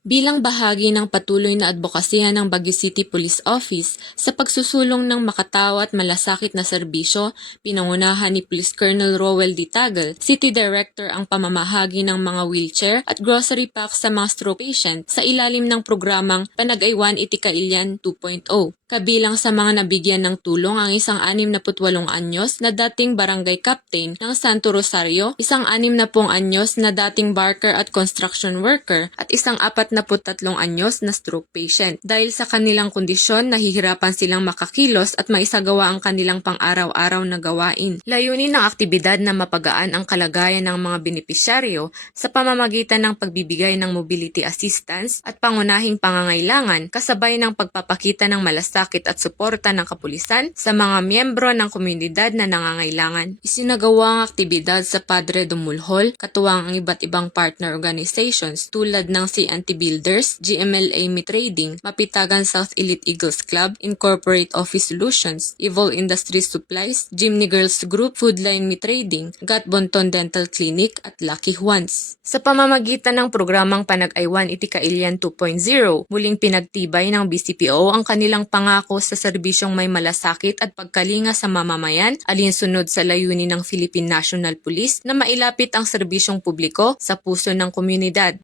Bilang bahagi ng patuloy na advokasya ng Baguio City Police Office sa pagsusulong ng makatawa at malasakit na serbisyo, pinangunahan ni Police Colonel Rowell D. Tagal, City Director ang pamamahagi ng mga wheelchair at grocery packs sa mga stroke patient sa ilalim ng programang Panagaywan Iti Kailian 2.0. Kabilang sa mga nabigyan ng tulong ang isang 68 anyos na dating barangay captain ng Santo Rosario, isang 60 anyos na dating barker at construction worker, at isang 43 anyos na stroke patient. Dahil sa kanilang kondisyon, nahihirapan silang makakilos at maisagawa ang kanilang pang-araw-araw na gawain. Layunin ng aktibidad na mapagaan ang kalagayan ng mga benepisyaryo sa pamamagitan ng pagbibigay ng mobility assistance at pangunahing pangangailangan kasabay ng pagpapakita ng malasakit at suporta ng kapulisan sa mga miyembro ng komunidad na nangangailangan. Isinagawa ang aktibidad sa Padre Dumulhol, katuwang ang iba't ibang partner organizations tulad ng CNT Builders, GMLA Me Trading, Mapitagan South Elite Eagles Club, Incorporate Office Solutions, Evil Industries Supplies, Jimny Girls Group, Foodline Me Trading, Gat Bonton Dental Clinic at Lucky Juans. Sa pamamagitan ng programang Panagaywan Iti Kailian 2.0, muling pinagtibay ng BCPO ang kanilang pangako sa serbisyong may malasakit at pagkalinga sa mamamayan, alinsunod sa layunin ng Philippine National Police na mailapit ang serbisyong publiko sa puso ng komunidad.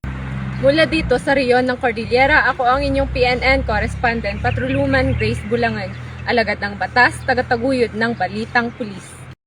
Mula dito sa Riyon ng Cordillera, ako ang inyong PNN correspondent, Patroluman Grace Bulangan, alagad ng batas, tagataguyod ng Balitang Pulis.